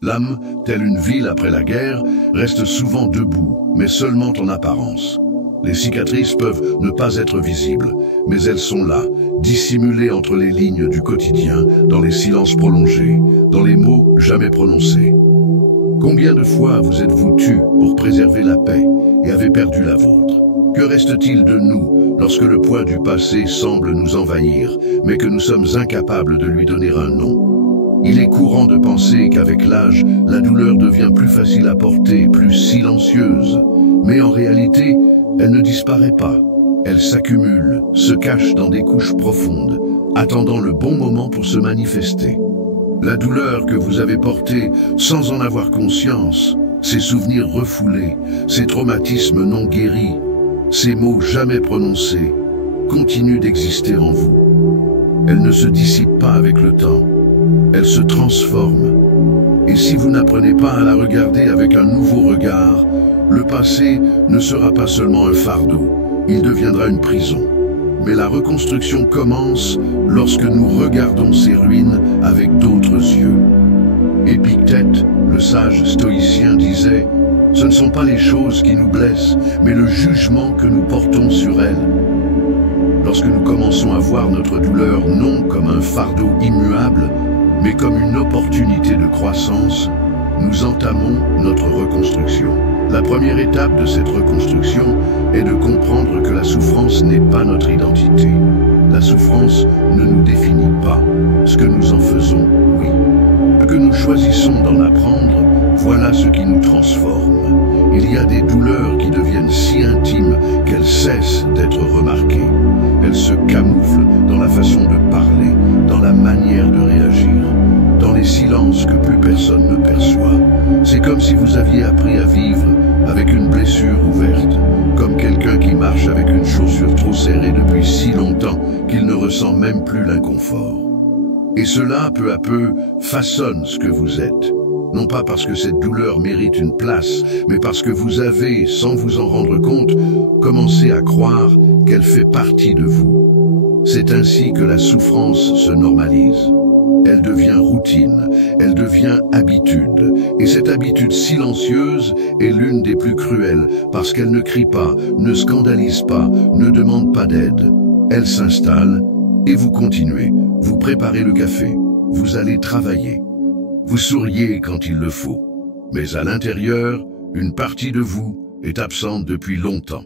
L'âme, telle une ville après la guerre, reste souvent debout, mais seulement en apparence. Les cicatrices peuvent ne pas être visibles, mais elles sont là, dissimulées entre les lignes du quotidien, dans les silences prolongés, dans les mots jamais prononcés. Combien de fois vous êtes-vous tus pour préserver la paix et avez perdu la vôtre? Que reste-t-il de nous lorsque le poids du passé semble nous envahir, mais que nous sommes incapables de lui donner un nom? Il est courant de penser qu'avec l'âge, la douleur devient plus facile à porter, plus silencieuse. Mais en réalité, elle ne disparaît pas. Elle s'accumule, se cache dans des couches profondes, attendant le bon moment pour se manifester. La douleur que vous avez portée sans en avoir conscience, ces souvenirs refoulés, ces traumatismes non guéris, ces mots jamais prononcés, continuent d'exister en vous. Elle ne se dissipe pas avec le temps. Elle se transforme. Et si vous n'apprenez pas à la regarder avec un nouveau regard, le passé ne sera pas seulement un fardeau, il deviendra une prison. Mais la reconstruction commence lorsque nous regardons ces ruines avec d'autres yeux. Épictète, le sage stoïcien, disait « Ce ne sont pas les choses qui nous blessent, mais le jugement que nous portons sur elles. » Lorsque nous commençons à voir notre douleur non comme un fardeau immuable, mais comme une opportunité de croissance, nous entamons notre reconstruction. La première étape de cette reconstruction est de comprendre que la souffrance n'est pas notre identité. La souffrance ne nous définit pas. Ce que nous en faisons, oui. Ce que nous choisissons d'en apprendre, voilà ce qui nous transforme. Il y a des douleurs qui deviennent si intimes qu'elles cessent d'être remarquées. Elles se camouflent dans la façon de parler, dans la manière de réagir, dans les silences que plus personne ne perçoit. C'est comme si vous aviez appris à vivre avec une blessure ouverte, comme quelqu'un qui marche avec une chaussure trop serrée depuis si longtemps qu'il ne ressent même plus l'inconfort. Et cela, peu à peu, façonne ce que vous êtes. Non pas parce que cette douleur mérite une place, mais parce que vous avez, sans vous en rendre compte, commencé à croire qu'elle fait partie de vous. C'est ainsi que la souffrance se normalise. Elle devient routine, elle devient habitude. Et cette habitude silencieuse est l'une des plus cruelles, parce qu'elle ne crie pas, ne scandalise pas, ne demande pas d'aide. Elle s'installe, et vous continuez. Vous préparez le café, vous allez travailler. Vous souriez quand il le faut, mais à l'intérieur, une partie de vous est absente depuis longtemps.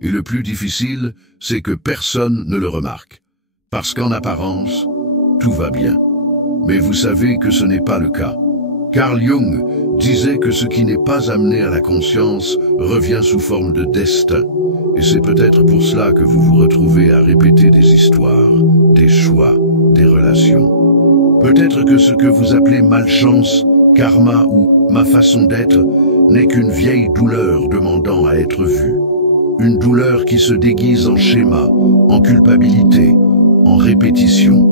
Et le plus difficile, c'est que personne ne le remarque. Parce qu'en apparence, tout va bien. Mais vous savez que ce n'est pas le cas. Carl Jung disait que ce qui n'est pas amené à la conscience revient sous forme de destin. Et c'est peut-être pour cela que vous vous retrouvez à répéter des histoires, des choix, des relations. Peut-être que ce que vous appelez malchance, karma ou ma façon d'être n'est qu'une vieille douleur demandant à être vue. Une douleur qui se déguise en schéma, en culpabilité, en répétition.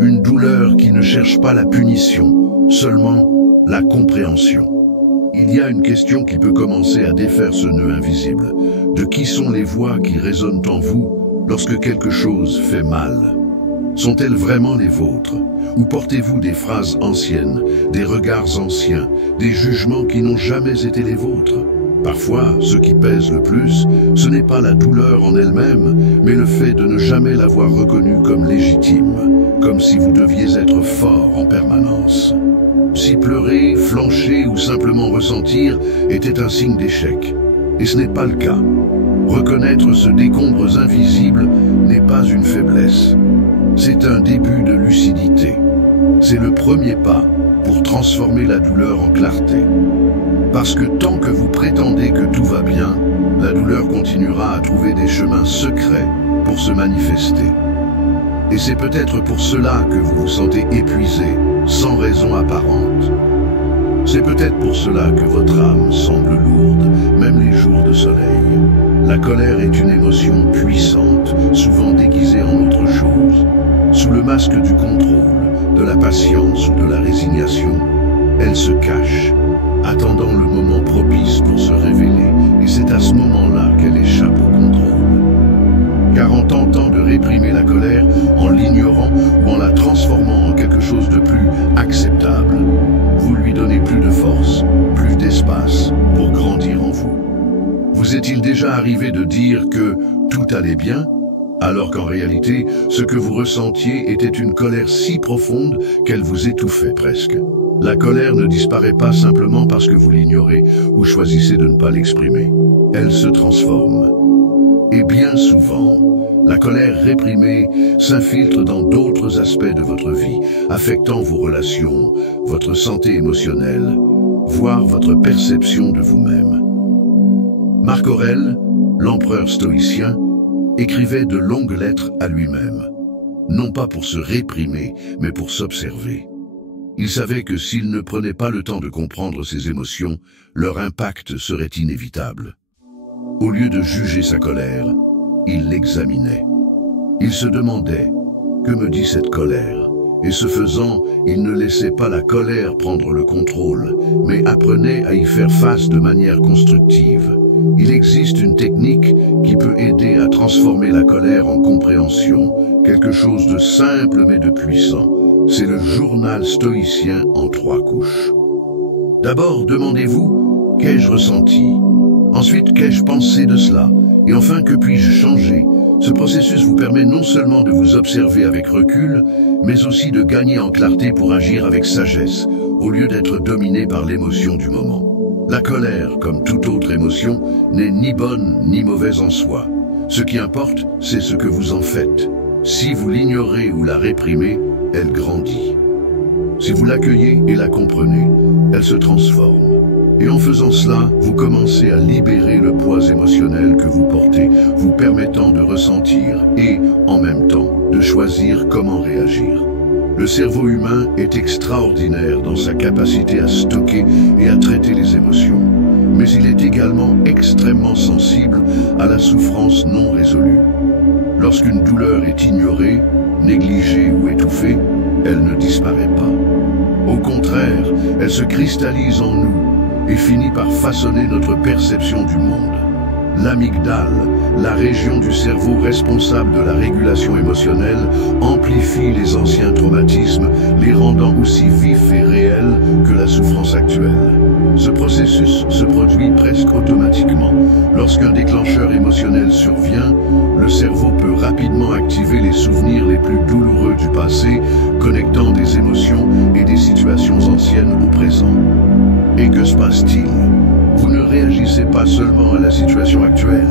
Une douleur qui ne cherche pas la punition, seulement la compréhension. Il y a une question qui peut commencer à défaire ce nœud invisible. De qui sont les voix qui résonnent en vous lorsque quelque chose fait mal? Sont-elles vraiment les vôtres? Ou portez-vous des phrases anciennes, des regards anciens, des jugements qui n'ont jamais été les vôtres? Parfois, ce qui pèse le plus, ce n'est pas la douleur en elle-même, mais le fait de ne jamais l'avoir reconnue comme légitime, comme si vous deviez être fort en permanence. Si pleurer, flancher ou simplement ressentir était un signe d'échec. Et ce n'est pas le cas. Reconnaître ce décombres invisible n'est pas une faiblesse. C'est un début de lucidité. C'est le premier pas pour transformer la douleur en clarté. Parce que tant que vous prétendez que tout va bien, la douleur continuera à trouver des chemins secrets pour se manifester. Et c'est peut-être pour cela que vous vous sentez épuisé, sans raison apparente. C'est peut-être pour cela que votre âme semble lourde, même les jours de soleil. La colère est une émotion puissante, souvent déguisée en autre chose. Sous le masque du contrôle, de la patience ou de la résignation, elle se cache, attendant le moment propice pour se révéler, et c'est à ce moment-là qu'elle échappe au contrôle. Car en tentant de réprimer la colère, en l'ignorant ou en la transformant en quelque chose de plus acceptable, vous lui donnez plus de d'espace pour grandir en vous. Vous est-il déjà arrivé de dire que tout allait bien, alors qu'en réalité, ce que vous ressentiez était une colère si profonde qu'elle vous étouffait presque? La colère ne disparaît pas simplement parce que vous l'ignorez ou choisissez de ne pas l'exprimer. Elle se transforme. Et bien souvent, la colère réprimée s'infiltre dans d'autres aspects de votre vie, affectant vos relations, votre santé émotionnelle, voire votre perception de vous-même. Marc Aurèle, l'empereur stoïcien, écrivait de longues lettres à lui-même, non pas pour se réprimer, mais pour s'observer. Il savait que s'il ne prenait pas le temps de comprendre ses émotions, leur impact serait inévitable. Au lieu de juger sa colère, il l'examinait. Il se demandait « Que me dit cette colère ?» Et ce faisant, il ne laissait pas la colère prendre le contrôle, mais apprenait à y faire face de manière constructive. Il existe une technique qui peut aider à transformer la colère en compréhension, quelque chose de simple mais de puissant. C'est le journal stoïcien en 3 couches. D'abord, demandez-vous « Qu'ai-je ressenti ?» Ensuite, qu'ai-je pensé de cela? Et enfin, que puis-je changer? Ce processus vous permet non seulement de vous observer avec recul, mais aussi de gagner en clarté pour agir avec sagesse, au lieu d'être dominé par l'émotion du moment. La colère, comme toute autre émotion, n'est ni bonne ni mauvaise en soi. Ce qui importe, c'est ce que vous en faites. Si vous l'ignorez ou la réprimez, elle grandit. Si vous l'accueillez et la comprenez, elle se transforme. Et en faisant cela, vous commencez à libérer le poids émotionnel que vous portez, vous permettant de ressentir et, en même temps, de choisir comment réagir. Le cerveau humain est extraordinaire dans sa capacité à stocker et à traiter les émotions, mais il est également extrêmement sensible à la souffrance non résolue. Lorsqu'une douleur est ignorée, négligée ou étouffée, elle ne disparaît pas. Au contraire, elle se cristallise en nous et finit par façonner notre perception du monde. L'amygdale, la région du cerveau responsable de la régulation émotionnelle, amplifie les anciens traumatismes, les rendant aussi vifs et réels que la souffrance actuelle. Ce processus se produit presque automatiquement. Lorsqu'un déclencheur émotionnel survient, le cerveau peut rapidement activer les souvenirs les plus douloureux du passé, connectant des émotions et des situations anciennes au présent. Et que se passe-t-il? Vous ne réagissez pas seulement à la situation actuelle,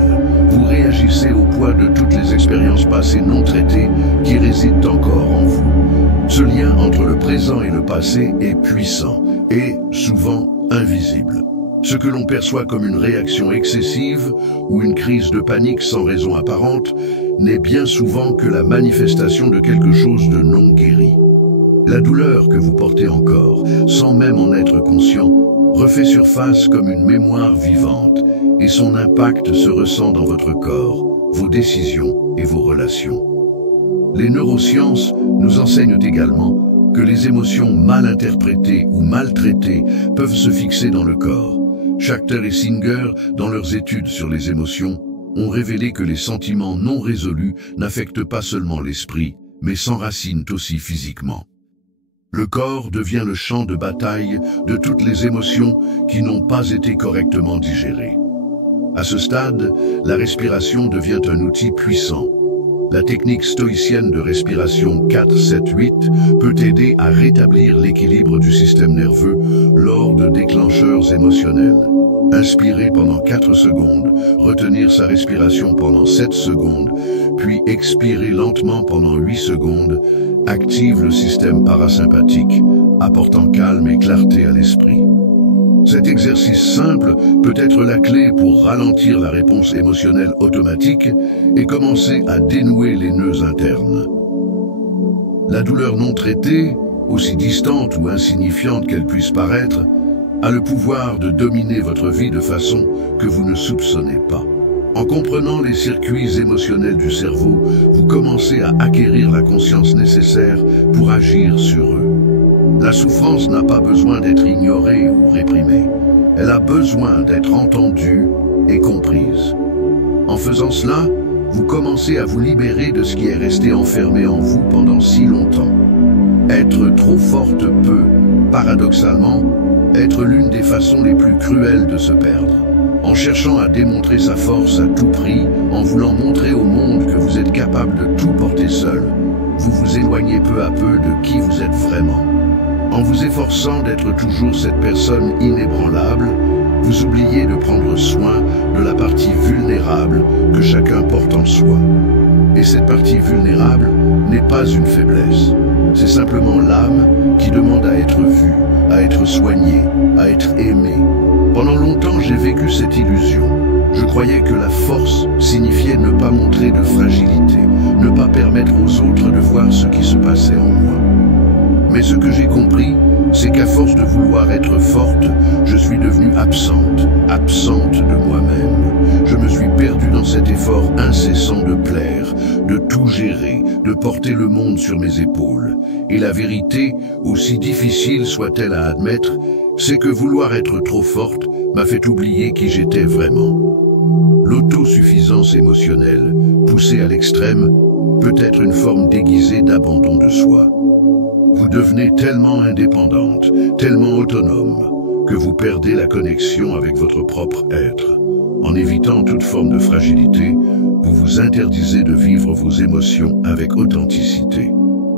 vous réagissez au poids de toutes les expériences passées non traitées qui résident encore en vous. Ce lien entre le présent et le passé est puissant et, souvent, invisible. Ce que l'on perçoit comme une réaction excessive ou une crise de panique sans raison apparente n'est bien souvent que la manifestation de quelque chose de non guéri. La douleur que vous portez encore, sans même en être conscient, refait surface comme une mémoire vivante et son impact se ressent dans votre corps, vos décisions et vos relations. Les neurosciences nous enseignent également que les émotions mal interprétées ou mal traitées peuvent se fixer dans le corps. Schachter et Singer, dans leurs études sur les émotions, ont révélé que les sentiments non résolus n'affectent pas seulement l'esprit, mais s'enracinent aussi physiquement. Le corps devient le champ de bataille de toutes les émotions qui n'ont pas été correctement digérées. À ce stade, la respiration devient un outil puissant. La technique stoïcienne de respiration 4-7-8 peut aider à rétablir l'équilibre du système nerveux lors de déclencheurs émotionnels. Inspirer pendant 4 secondes, retenir sa respiration pendant 7 secondes, puis expirer lentement pendant 8 secondes, active le système parasympathique, apportant calme et clarté à l'esprit. Cet exercice simple peut être la clé pour ralentir la réponse émotionnelle automatique et commencer à dénouer les nœuds internes. La douleur non traitée, aussi distante ou insignifiante qu'elle puisse paraître, a le pouvoir de dominer votre vie de façon que vous ne soupçonnez pas. En comprenant les circuits émotionnels du cerveau, vous commencez à acquérir la conscience nécessaire pour agir sur eux. La souffrance n'a pas besoin d'être ignorée ou réprimée. Elle a besoin d'être entendue et comprise. En faisant cela, vous commencez à vous libérer de ce qui est resté enfermé en vous pendant si longtemps. Être trop forte peut, paradoxalement, être l'une des façons les plus cruelles de se perdre. En cherchant à démontrer sa force à tout prix, en voulant montrer au monde que vous êtes capable de tout porter seul, vous vous éloignez peu à peu de qui vous êtes vraiment. En vous efforçant d'être toujours cette personne inébranlable, vous oubliez de prendre soin de la partie vulnérable que chacun porte en soi. Et cette partie vulnérable n'est pas une faiblesse. C'est simplement l'âme qui demande à être vue, à être soignée, à être aimée. Pendant longtemps, j'ai vécu cette illusion. Je croyais que la force signifiait ne pas montrer de fragilité, ne pas permettre aux autres de voir ce qui se passait en moi. Mais ce que j'ai compris, c'est qu'à force de vouloir être forte, je suis devenue absente de moi-même. Je me suis perdue dans cet effort incessant de plaire, de tout gérer, de porter le monde sur mes épaules. Et la vérité, aussi difficile soit-elle à admettre, c'est que vouloir être trop forte m'a fait oublier qui j'étais vraiment. L'autosuffisance émotionnelle, poussée à l'extrême, peut être une forme déguisée d'abandon de soi. Vous devenez tellement indépendante, tellement autonome, que vous perdez la connexion avec votre propre être. En évitant toute forme de fragilité, vous vous interdisez de vivre vos émotions avec authenticité.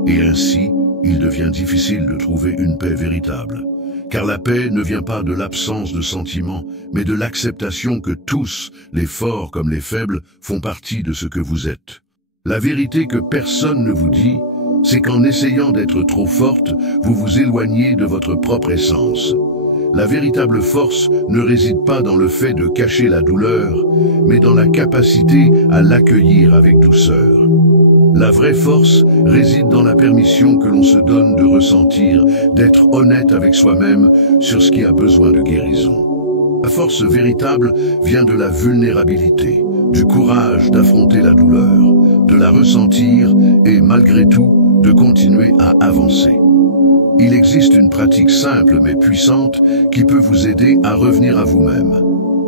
Et ainsi, il devient difficile de trouver une paix véritable. Car la paix ne vient pas de l'absence de sentiments, mais de l'acceptation que tous, les forts comme les faibles, font partie de ce que vous êtes. La vérité que personne ne vous dit, c'est qu'en essayant d'être trop forte, vous vous éloignez de votre propre essence. La véritable force ne réside pas dans le fait de cacher la douleur, mais dans la capacité à l'accueillir avec douceur. La vraie force réside dans la permission que l'on se donne de ressentir, d'être honnête avec soi-même sur ce qui a besoin de guérison. La force véritable vient de la vulnérabilité, du courage d'affronter la douleur, de la ressentir et, malgré tout, de continuer à avancer. Il existe une pratique simple mais puissante qui peut vous aider à revenir à vous-même.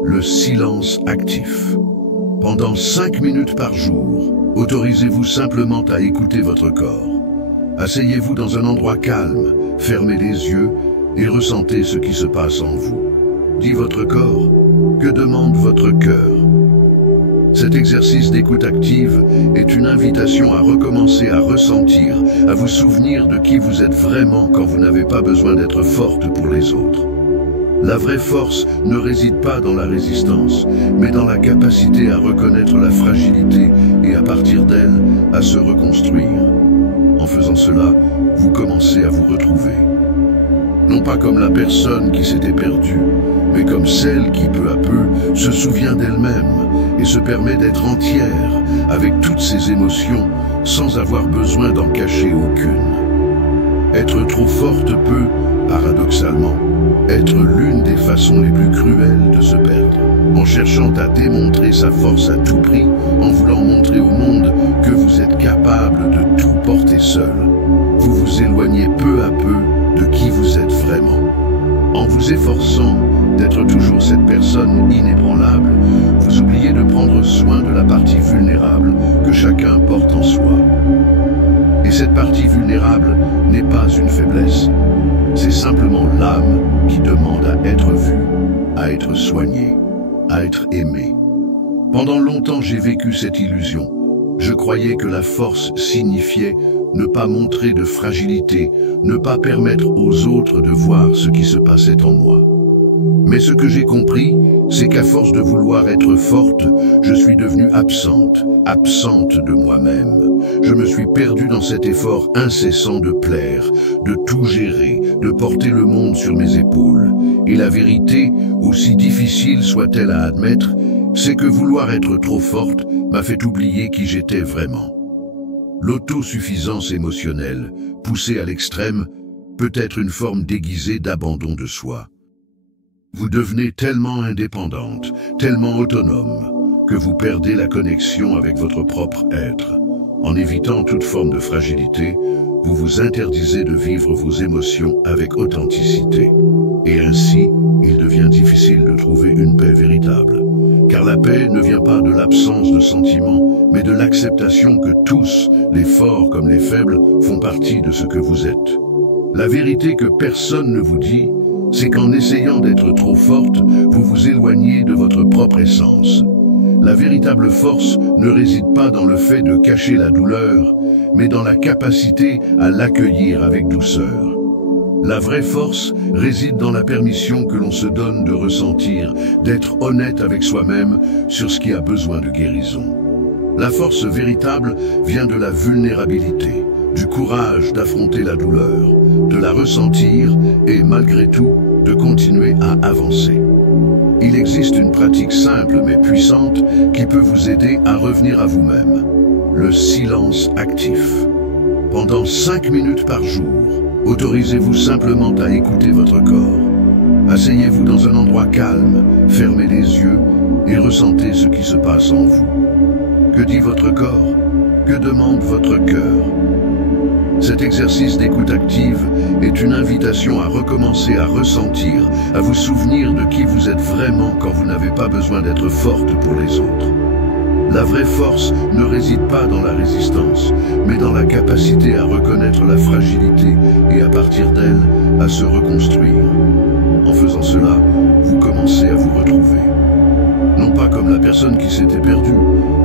Le silence actif. Pendant 5 minutes par jour, autorisez-vous simplement à écouter votre corps. Asseyez-vous dans un endroit calme, fermez les yeux et ressentez ce qui se passe en vous. Dit votre corps, que demande votre cœur? Cet exercice d'écoute active est une invitation à recommencer à ressentir, à vous souvenir de qui vous êtes vraiment quand vous n'avez pas besoin d'être forte pour les autres. La vraie force ne réside pas dans la résistance, mais dans la capacité à reconnaître la fragilité et à partir d'elle, à se reconstruire. En faisant cela, vous commencez à vous retrouver. Non pas comme la personne qui s'était perdue, mais comme celle qui peu à peu se souvient d'elle-même et se permet d'être entière avec toutes ses émotions sans avoir besoin d'en cacher aucune. Être trop forte peut, paradoxalement, être l'une des façons les plus cruelles de se perdre. En cherchant à démontrer sa force à tout prix, en voulant montrer au monde que vous êtes capable de tout porter seul, vous vous éloignez peu à peu de qui vous êtes vraiment. En vous efforçant d'être toujours cette personne inébranlable, vous oubliez de prendre soin de la partie vulnérable que chacun porte en soi. Et cette partie vulnérable n'est pas une faiblesse. C'est simplement l'âme qui demande à être vue, à être soignée, à être aimée. Pendant longtemps, j'ai vécu cette illusion. Je croyais que la force signifiait ne pas montrer de fragilité, ne pas permettre aux autres de voir ce qui se passait en moi. Mais ce que j'ai compris, c'est qu'à force de vouloir être forte, je suis devenue absente de moi-même. Je me suis perdue dans cet effort incessant de plaire, de tout gérer, de porter le monde sur mes épaules. Et la vérité, aussi difficile soit-elle à admettre, c'est que vouloir être trop forte m'a fait oublier qui j'étais vraiment. L'autosuffisance émotionnelle, poussée à l'extrême, peut être une forme déguisée d'abandon de soi. Vous devenez tellement indépendante, tellement autonome, que vous perdez la connexion avec votre propre être. En évitant toute forme de fragilité, vous vous interdisez de vivre vos émotions avec authenticité. Et ainsi, il devient difficile de trouver une paix véritable. Car la paix ne vient pas de l'absence de sentiments, mais de l'acceptation que tous, les forts comme les faibles, font partie de ce que vous êtes. La vérité que personne ne vous dit, c'est qu'en essayant d'être trop forte, vous vous éloignez de votre propre essence. La véritable force ne réside pas dans le fait de cacher la douleur, mais dans la capacité à l'accueillir avec douceur. La vraie force réside dans la permission que l'on se donne de ressentir, d'être honnête avec soi-même sur ce qui a besoin de guérison. La force véritable vient de la vulnérabilité, du courage d'affronter la douleur, de la ressentir et, malgré tout, de continuer à avancer. Il existe une pratique simple mais puissante qui peut vous aider à revenir à vous-même. Le silence actif. Pendant 5 minutes par jour, autorisez-vous simplement à écouter votre corps. Asseyez-vous dans un endroit calme, fermez les yeux et ressentez ce qui se passe en vous. Que dit votre corps? Que demande votre cœur? Cet exercice d'écoute active est une invitation à recommencer à ressentir, à vous souvenir de qui vous êtes vraiment quand vous n'avez pas besoin d'être forte pour les autres. La vraie force ne réside pas dans la résistance, mais dans la capacité à reconnaître la fragilité et à partir d'elle, à se reconstruire. En faisant cela, vous commencez à vous retrouver. Non pas comme la personne qui s'était perdue,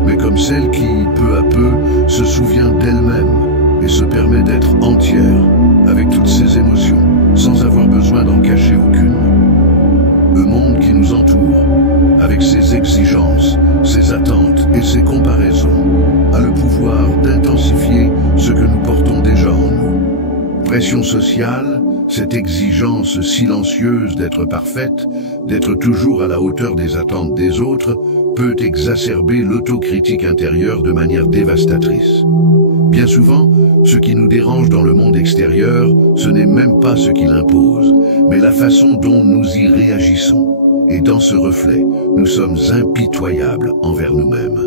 mais comme celle qui, peu à peu, se souvient d'elle-même et se permet d'être entière avec toutes ses émotions, sans avoir besoin d'en cacher aucune. Le monde qui nous entoure, avec ses exigences, ses attentes et ses comparaisons, a le pouvoir d'intensifier ce que nous portons déjà en nous. Pression sociale, cette exigence silencieuse d'être parfaite, d'être toujours à la hauteur des attentes des autres, peut exacerber l'autocritique intérieure de manière dévastatrice. Bien souvent, ce qui nous dérange dans le monde extérieur, ce n'est même pas ce qu'il impose, mais la façon dont nous y réagissons. Et dans ce reflet, nous sommes impitoyables envers nous-mêmes.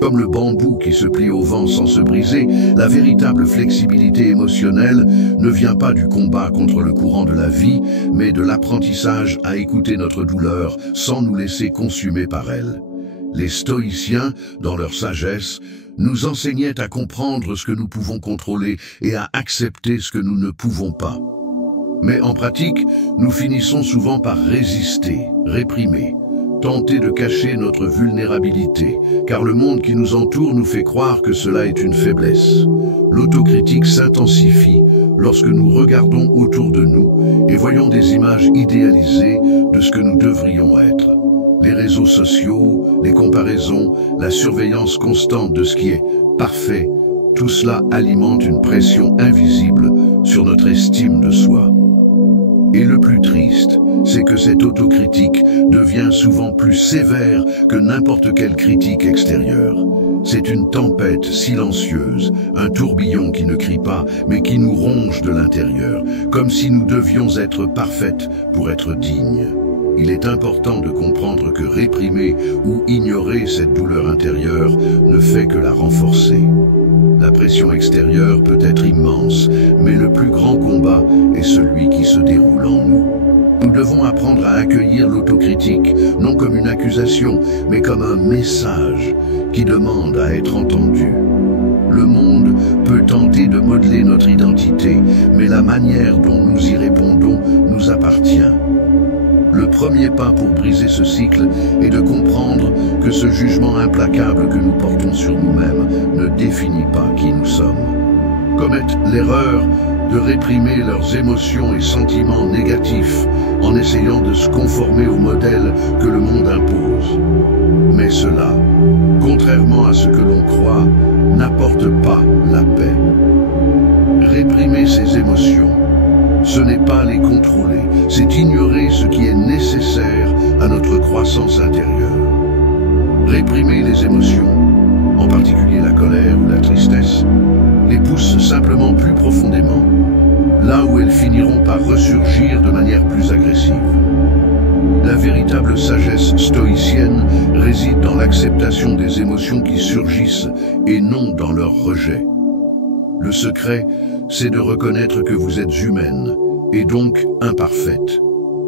Comme le bambou qui se plie au vent sans se briser, la véritable flexibilité émotionnelle ne vient pas du combat contre le courant de la vie, mais de l'apprentissage à écouter notre douleur sans nous laisser consumer par elle. Les stoïciens, dans leur sagesse, nous enseignaient à comprendre ce que nous pouvons contrôler et à accepter ce que nous ne pouvons pas. Mais en pratique, nous finissons souvent par résister, réprimer, tenter de cacher notre vulnérabilité, car le monde qui nous entoure nous fait croire que cela est une faiblesse. L'autocritique s'intensifie lorsque nous regardons autour de nous et voyons des images idéalisées de ce que nous devrions être. Les réseaux sociaux, les comparaisons, la surveillance constante de ce qui est parfait, tout cela alimente une pression invisible sur notre estime de soi. Et le plus triste, c'est que cette autocritique devient souvent plus sévère que n'importe quelle critique extérieure. C'est une tempête silencieuse, un tourbillon qui ne crie pas, mais qui nous ronge de l'intérieur, comme si nous devions être parfaites pour être dignes. Il est important de comprendre que réprimer ou ignorer cette douleur intérieure ne fait que la renforcer. La pression extérieure peut être immense, mais le plus grand combat est celui qui se déroule en nous. Nous devons apprendre à accueillir l'autocritique, non comme une accusation, mais comme un message qui demande à être entendu. Le monde peut tenter de modeler notre identité, mais la manière dont nous y répondons nous appartient. Le premier pas pour briser ce cycle est de comprendre que ce jugement implacable que nous portons sur nous-mêmes ne définit pas qui nous sommes. Commettent l'erreur de réprimer leurs émotions et sentiments négatifs en essayant de se conformer au modèle que le monde impose. Mais cela, contrairement à ce que l'on croit, n'apporte pas la paix. Réprimer ses émotions, ce n'est pas les contrôler, c'est ignorer ce qui est nécessaire à notre croissance intérieure. Réprimer les émotions, en particulier la colère ou la tristesse, les pousse simplement plus profondément, là où elles finiront par ressurgir de manière plus agressive. La véritable sagesse stoïcienne réside dans l'acceptation des émotions qui surgissent et non dans leur rejet. Le secret, c'est de reconnaître que vous êtes humaine, et donc imparfaite.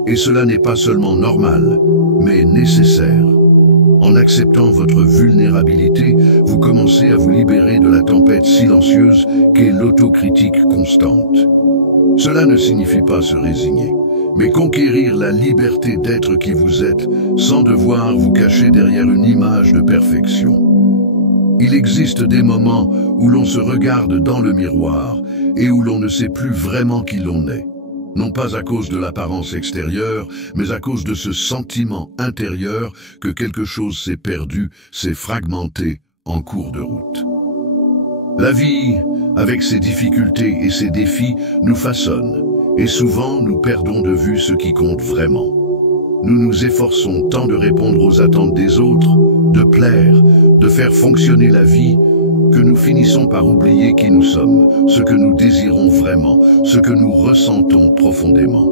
Et cela n'est pas seulement normal, mais nécessaire. En acceptant votre vulnérabilité, vous commencez à vous libérer de la tempête silencieuse qu'est l'autocritique constante. Cela ne signifie pas se résigner, mais conquérir la liberté d'être qui vous êtes sans devoir vous cacher derrière une image de perfection. Il existe des moments où l'on se regarde dans le miroir et où l'on ne sait plus vraiment qui l'on est. Non pas à cause de l'apparence extérieure, mais à cause de ce sentiment intérieur que quelque chose s'est perdu, s'est fragmenté en cours de route. La vie, avec ses difficultés et ses défis, nous façonne, et souvent nous perdons de vue ce qui compte vraiment. Nous nous efforçons tant de répondre aux attentes des autres, de plaire, de faire fonctionner la vie, que nous finissons par oublier qui nous sommes, ce que nous désirons vraiment, ce que nous ressentons profondément.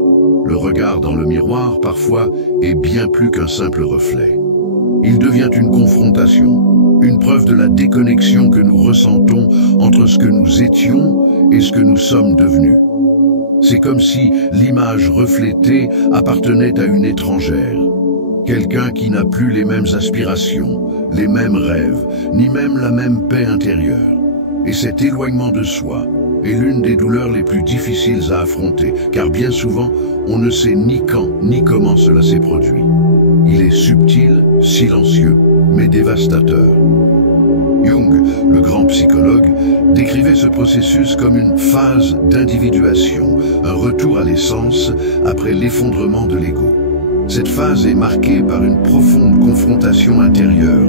Le regard dans le miroir, parfois, est bien plus qu'un simple reflet. Il devient une confrontation, une preuve de la déconnexion que nous ressentons entre ce que nous étions et ce que nous sommes devenus. C'est comme si l'image reflétée appartenait à une étrangère. Quelqu'un qui n'a plus les mêmes aspirations, les mêmes rêves, ni même la même paix intérieure. Et cet éloignement de soi est l'une des douleurs les plus difficiles à affronter, car bien souvent, on ne sait ni quand ni comment cela s'est produit. Il est subtil, silencieux, mais dévastateur. Jung, le grand psychologue, décrivait ce processus comme une phase d'individuation, un retour à l'essence après l'effondrement de l'ego. Cette phase est marquée par une profonde confrontation intérieure,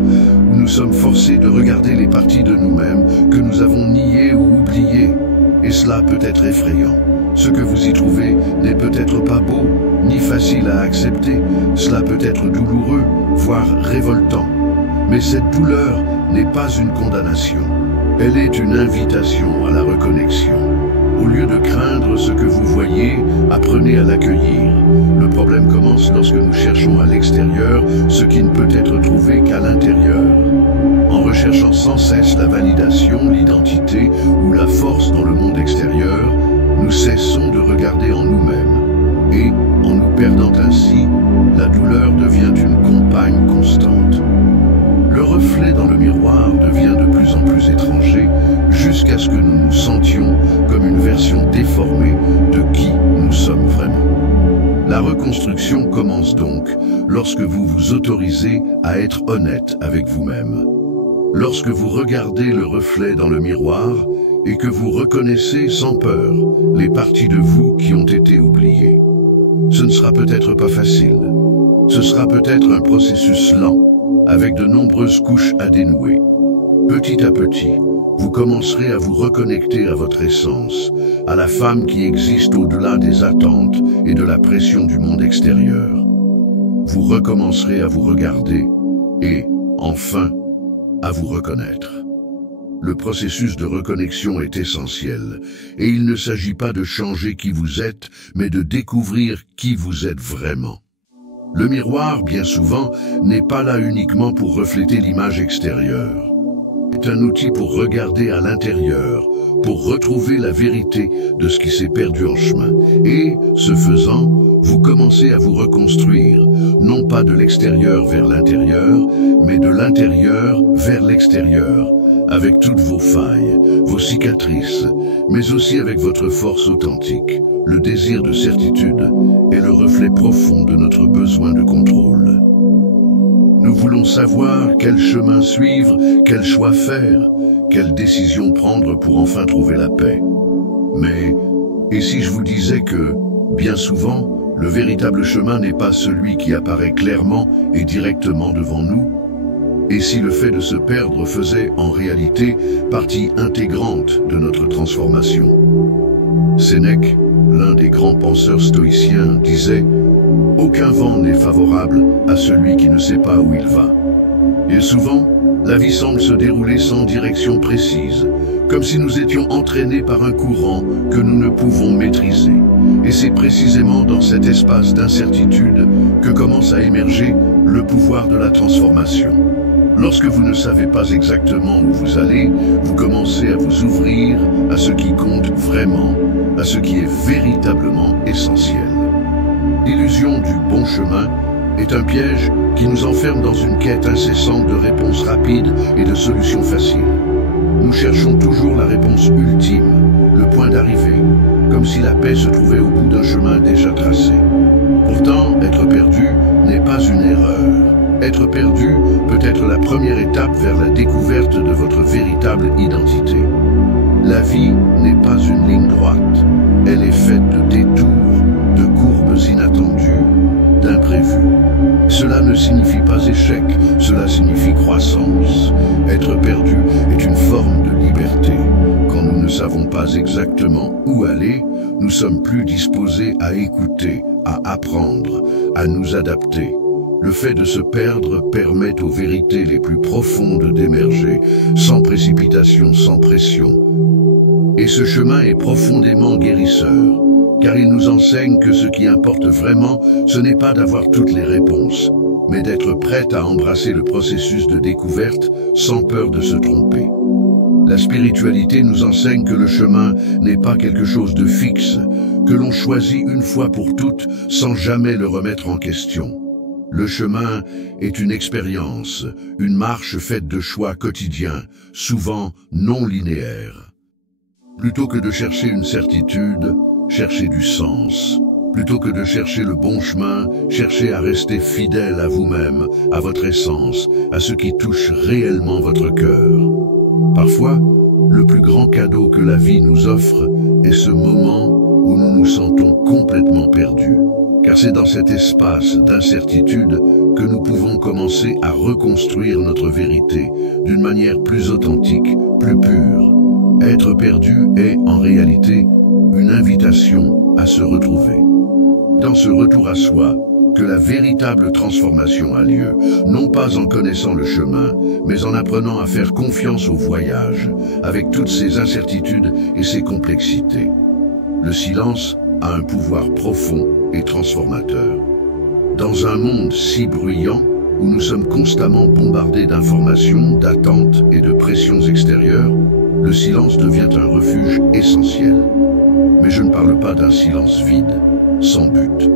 où nous sommes forcés de regarder les parties de nous-mêmes que nous avons niées ou oubliées. Et cela peut être effrayant. Ce que vous y trouvez n'est peut-être pas beau, ni facile à accepter. Cela peut être douloureux, voire révoltant. Mais cette douleur n'est pas une condamnation. Elle est une invitation à la reconnexion. Au lieu de craindre ce que vous voyez, apprenez à l'accueillir. Le problème commence lorsque nous cherchons à l'extérieur ce qui ne peut être trouvé qu'à l'intérieur. En recherchant sans cesse la validation, l'identité ou la force dans le monde extérieur, nous cessons de regarder en nous-mêmes. Et, en nous perdant ainsi, la douleur devient une compagne constante. Le reflet dans le miroir devient de plus en plus étranger jusqu'à ce que nous nous sentions comme une version déformée de qui nous sommes vraiment. La reconstruction commence donc lorsque vous vous autorisez à être honnête avec vous-même. Lorsque vous regardez le reflet dans le miroir et que vous reconnaissez sans peur les parties de vous qui ont été oubliées. Ce ne sera peut-être pas facile. Ce sera peut-être un processus lent, avec de nombreuses couches à dénouer. Petit à petit, vous commencerez à vous reconnecter à votre essence, à la femme qui existe au-delà des attentes et de la pression du monde extérieur. Vous recommencerez à vous regarder et, enfin, à vous reconnaître. Le processus de reconnexion est essentiel, et il ne s'agit pas de changer qui vous êtes, mais de découvrir qui vous êtes vraiment. Le miroir, bien souvent, n'est pas là uniquement pour refléter l'image extérieure. C'est un outil pour regarder à l'intérieur, pour retrouver la vérité de ce qui s'est perdu en chemin. Et, ce faisant, vous commencez à vous reconstruire, non pas de l'extérieur vers l'intérieur, mais de l'intérieur vers l'extérieur, avec toutes vos failles, vos cicatrices, mais aussi avec votre force authentique, le désir de certitude et le reflet profond de notre besoin de contrôle. Nous voulons savoir quel chemin suivre, quel choix faire, quelle décision prendre pour enfin trouver la paix. Mais, et si je vous disais que, bien souvent, le véritable chemin n'est pas celui qui apparaît clairement et directement devant nous? Et si le fait de se perdre faisait en réalité partie intégrante de notre transformation? Sénèque, l'un des grands penseurs stoïciens, disait « Aucun vent n'est favorable à celui qui ne sait pas où il va ». Et souvent, la vie semble se dérouler sans direction précise, comme si nous étions entraînés par un courant que nous ne pouvons maîtriser. Et c'est précisément dans cet espace d'incertitude que commence à émerger le pouvoir de la transformation. Lorsque vous ne savez pas exactement où vous allez, vous commencez à vous ouvrir à ce qui compte vraiment, à ce qui est véritablement essentiel. L'illusion du bon chemin est un piège qui nous enferme dans une quête incessante de réponses rapides et de solutions faciles. Nous cherchons toujours la réponse ultime, le point d'arrivée, comme si la paix se trouvait au bout d'un chemin déjà tracé. Pourtant, être perdu n'est pas une erreur. Être perdu peut être la première étape vers la découverte de votre véritable identité. La vie n'est pas une ligne droite. Elle est faite de détours, de courbes inattendues, d'imprévus. Cela ne signifie pas échec, cela signifie croissance. Être perdu est une forme de liberté. Quand nous ne savons pas exactement où aller, nous sommes plus disposés à écouter, à apprendre, à nous adapter. Le fait de se perdre permet aux vérités les plus profondes d'émerger, sans précipitation, sans pression. Et ce chemin est profondément guérisseur, car il nous enseigne que ce qui importe vraiment, ce n'est pas d'avoir toutes les réponses, mais d'être prête à embrasser le processus de découverte sans peur de se tromper. La spiritualité nous enseigne que le chemin n'est pas quelque chose de fixe, que l'on choisit une fois pour toutes sans jamais le remettre en question. Le chemin est une expérience, une marche faite de choix quotidiens, souvent non linéaires. Plutôt que de chercher une certitude, cherchez du sens. Plutôt que de chercher le bon chemin, cherchez à rester fidèle à vous-même, à votre essence, à ce qui touche réellement votre cœur. Parfois, le plus grand cadeau que la vie nous offre est ce moment où nous nous sentons complètement perdus. Car c'est dans cet espace d'incertitude que nous pouvons commencer à reconstruire notre vérité d'une manière plus authentique, plus pure. Être perdu est, en réalité, une invitation à se retrouver. Dans ce retour à soi, que la véritable transformation a lieu, non pas en connaissant le chemin, mais en apprenant à faire confiance au voyage, avec toutes ses incertitudes et ses complexités. Le silence a un pouvoir profond et transformateur. Dans un monde si bruyant, où nous sommes constamment bombardés d'informations, d'attentes et de pressions extérieures, le silence devient un refuge essentiel. Mais je ne parle pas d'un silence vide, sans but.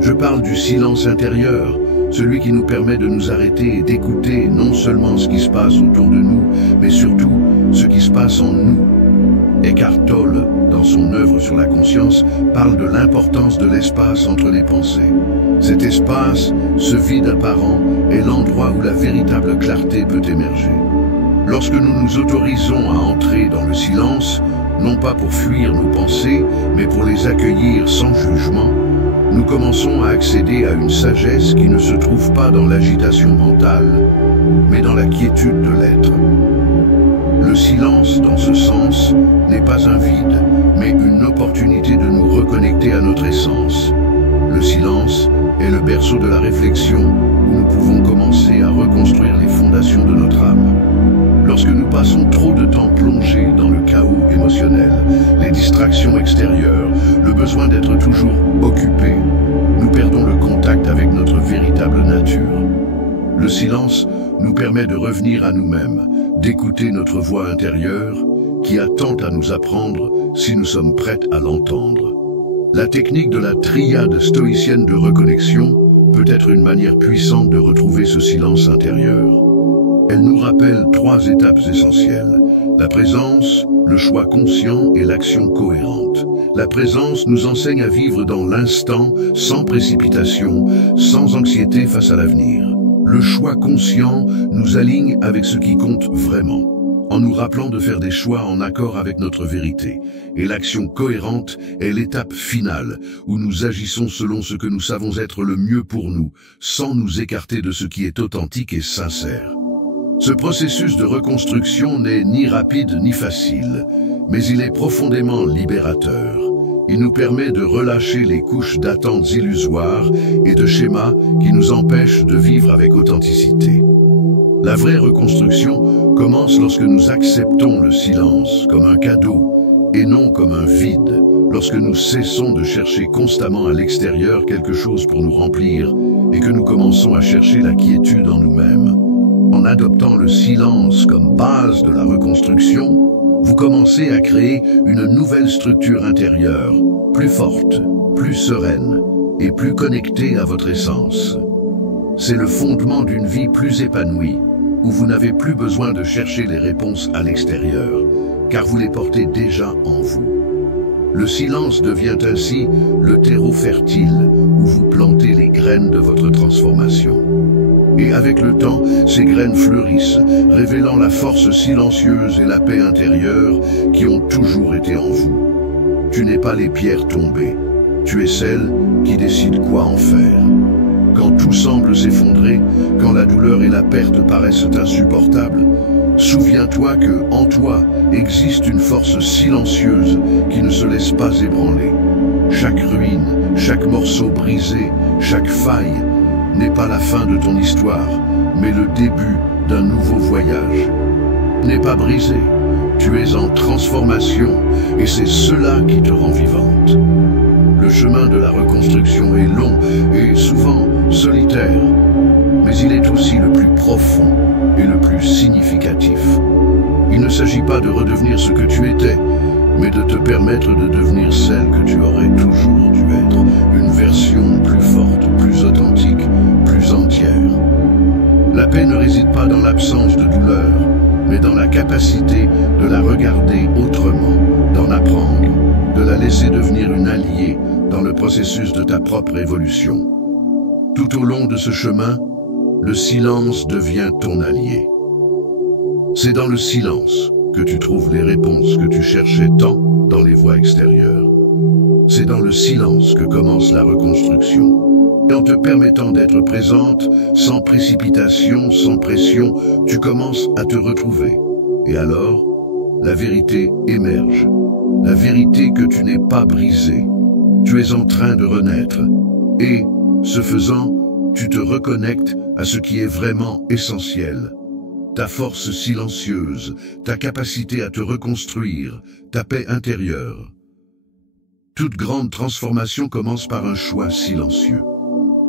Je parle du silence intérieur, celui qui nous permet de nous arrêter et d'écouter non seulement ce qui se passe autour de nous, mais surtout ce qui se passe en nous. Eckhart Tolle, dans son œuvre sur la conscience, parle de l'importance de l'espace entre les pensées. Cet espace, ce vide apparent, est l'endroit où la véritable clarté peut émerger. Lorsque nous nous autorisons à entrer dans le silence, non pas pour fuir nos pensées, mais pour les accueillir sans jugement, nous commençons à accéder à une sagesse qui ne se trouve pas dans l'agitation mentale, mais dans la quiétude de l'être. Le silence, dans ce sens, n'est pas un vide, mais une opportunité de nous reconnecter à notre essence. Le silence est le berceau de la réflexion, où nous pouvons commencer à reconstruire les fondations de notre âme. Lorsque nous passons trop de temps plongés dans le chaos émotionnel, les distractions extérieures, le besoin d'être toujours occupé, nous perdons le contact avec notre véritable nature. Le silence nous permet de revenir à nous-mêmes, d'écouter notre voix intérieure, qui a tant à nous apprendre si nous sommes prêtes à l'entendre. La technique de la triade stoïcienne de reconnexion peut être une manière puissante de retrouver ce silence intérieur. Elle nous rappelle 3 étapes essentielles: la présence, le choix conscient et l'action cohérente. La présence nous enseigne à vivre dans l'instant, sans précipitation, sans anxiété face à l'avenir. Le choix conscient nous aligne avec ce qui compte vraiment, en nous rappelant de faire des choix en accord avec notre vérité. Et l'action cohérente est l'étape finale, où nous agissons selon ce que nous savons être le mieux pour nous, sans nous écarter de ce qui est authentique et sincère. Ce processus de reconstruction n'est ni rapide ni facile, mais il est profondément libérateur. Il nous permet de relâcher les couches d'attentes illusoires et de schémas qui nous empêchent de vivre avec authenticité. La vraie reconstruction commence lorsque nous acceptons le silence comme un cadeau et non comme un vide, lorsque nous cessons de chercher constamment à l'extérieur quelque chose pour nous remplir et que nous commençons à chercher la quiétude en nous-mêmes. En adoptant le silence comme base de la reconstruction, vous commencez à créer une nouvelle structure intérieure, plus forte, plus sereine et plus connectée à votre essence. C'est le fondement d'une vie plus épanouie, où vous n'avez plus besoin de chercher les réponses à l'extérieur, car vous les portez déjà en vous. Le silence devient ainsi le terreau fertile où vous plantez les graines de votre transformation. Et avec le temps, ces graines fleurissent, révélant la force silencieuse et la paix intérieure qui ont toujours été en vous. Tu n'es pas les pierres tombées, tu es celle qui décide quoi en faire. Quand tout semble s'effondrer, quand la douleur et la perte paraissent insupportables, souviens-toi que, en toi, existe une force silencieuse qui ne se laisse pas ébranler. Chaque ruine, chaque morceau brisé, chaque faille n'est pas la fin de ton histoire, mais le début d'un nouveau voyage. N'es pas brisé, tu es en transformation et c'est cela qui te rend vivante. Le chemin de la reconstruction est long et souvent solitaire, mais il est aussi le plus profond et le plus significatif. Il ne s'agit pas de redevenir ce que tu étais, mais de te permettre de devenir celle que tu aurais toujours dû être, une version plus forte, plus authentique, plus entière. La paix ne réside pas dans l'absence de douleur, mais dans la capacité de la regarder autrement, d'en apprendre, de la laisser devenir une alliée dans le processus de ta propre évolution. Tout au long de ce chemin, le silence devient ton allié. C'est dans le silence que tu trouves les réponses que tu cherchais tant dans les voies extérieures. C'est dans le silence que commence la reconstruction. Et en te permettant d'être présente, sans précipitation, sans pression, tu commences à te retrouver. Et alors, la vérité émerge. La vérité que tu n'es pas brisée. Tu es en train de renaître. Et, ce faisant, tu te reconnectes à ce qui est vraiment essentiel. Ta force silencieuse, ta capacité à te reconstruire, ta paix intérieure. Toute grande transformation commence par un choix silencieux.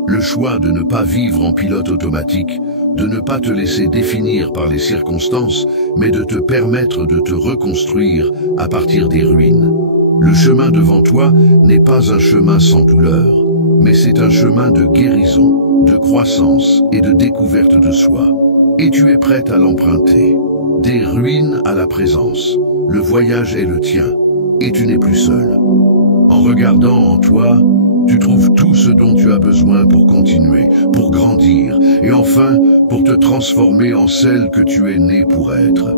Le choix de ne pas vivre en pilote automatique, de ne pas te laisser définir par les circonstances, mais de te permettre de te reconstruire à partir des ruines. Le chemin devant toi n'est pas un chemin sans douleur, mais c'est un chemin de guérison, de croissance et de découverte de soi. Et tu es prête à l'emprunter. Des ruines à la présence. Le voyage est le tien. Et tu n'es plus seul. En regardant en toi, tu trouves tout ce dont tu as besoin pour continuer, pour grandir, et enfin, pour te transformer en celle que tu es née pour être.